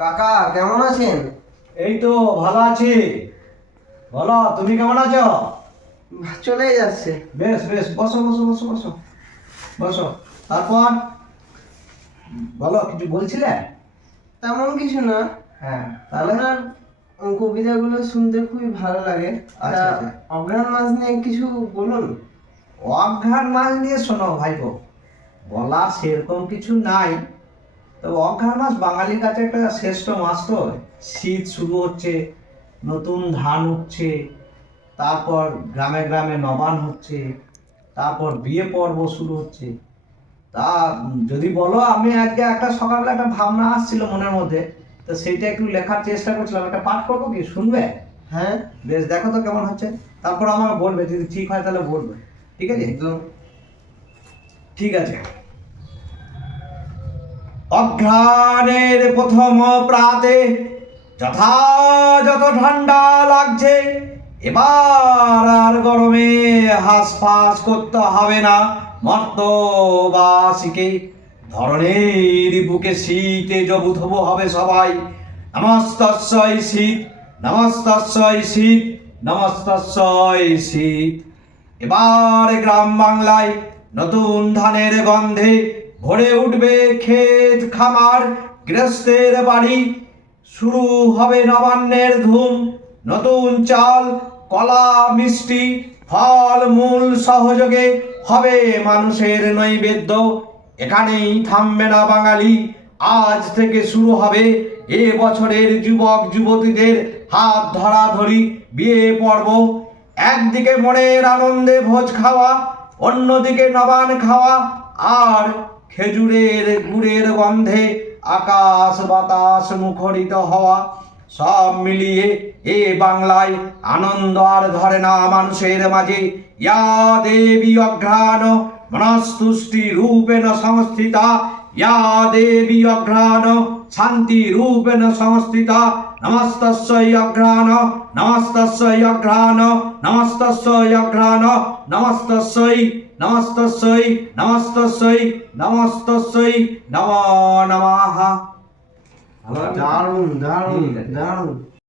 কাকা কেমন আছেন? এই তো ভালো আছি। বলো, তুমি কেমন আছো? চলে যাচ্ছে। বেশ বেশ, বসো বসো বসো বসো বসো। তারপর বলো, কিছু বলছিলে? তেমন কিছু না। হ্যাঁ, তাহলে আপনার কবিতাগুলো শুনতে খুবই ভালো লাগে। আচ্ছা, আচ্ছা। অঘ্রাণ মাস নিয়ে কিছু বলুন। অঘ্রাণ মাস নিয়ে শোনো ভাইপো, বলার সেরকম কিছু নাই। তো অঘ্রাণ মাস বাঙালির কাছে একটা শ্রেষ্ঠ মাস। তো শীত শুরু হচ্ছে, নতুন ধান উঠছে, তারপর গ্রামে গ্রামে নবান্ন হচ্ছে, তারপর বিয়ে পর্ব শুরু হচ্ছে। তা যদি বলো, আমি আজকে একটা সকালবেলা একটা ভাবনা আসছিল মনের মধ্যে, তো সেইটা একটু লেখার চেষ্টা করছিলাম। একটা পাঠ করবো, কি শুনবে? হ্যাঁ, বেশ, দেখো তো কেমন হচ্ছে। তারপর আমার বলবে, যদি ঠিক হয় তাহলে বলবে। ঠিক আছে? একদম। ঠিক আছে। অঘ্রাণের প্রথম প্রাতে যথাযথ ঠান্ডা লাগছে। এবার আর গরমে হাঁসফাঁস করতে হবে না মর্তবাসীকে। ধরনের বুকে শীতে জবুথবু হবে সবাই। নমস্তস্যৈ শীত, নমস্তস্যৈ শীত, নমস্তস্যৈ শীত। এবার গ্রাম বাংলায় নতুন ধানের গন্ধে ভরে উঠবে ক্ষেত খামার, গৃহস্থের বাড়ি। শুরু হবে নবান্নের ধুম। নতুন চাল, কলা, মিষ্টি, ফল মূল সহযোগে হবে মানুষের নৈবেদ্য। এখানেই থামবে না বাঙালি। আজ থেকে শুরু হবে এ বছরের যুবক যুবতীদের হাত ধরাধরি বিয়ে পর্ব। একদিকে মনের আনন্দে ভোজ খাওয়া, অন্যদিকে নবান খাওয়া, আর খেজুরের গুড়ের গন্ধে আকাশ বাতাস মুখরিত হওয়া। সব মিলিয়ে এ বাংলায় আনন্দ আর ধরে না মানুষের মাঝে। ইয়া দেবী অঘ্রাণ মনস্তুষ্টি রূপেণ সংস্থিতা, ইয়া দেবী অঘ্রাণ শান্তি রূপেণ সংস্থিতা। নমস্তস্যৈ অঘ্রাণ, নমস্তস্যৈ অঘ্রাণ, নমস্তস্যৈ অঘ্রাণ, নমস্তস্যৈ, নমস্তস্যৈ, নমস্তস্যৈ, নমস্তস্যৈ নমো নমঃ। ভালো লাগলো? দারুণ দারুণ ঠিক আছে। দারুণ।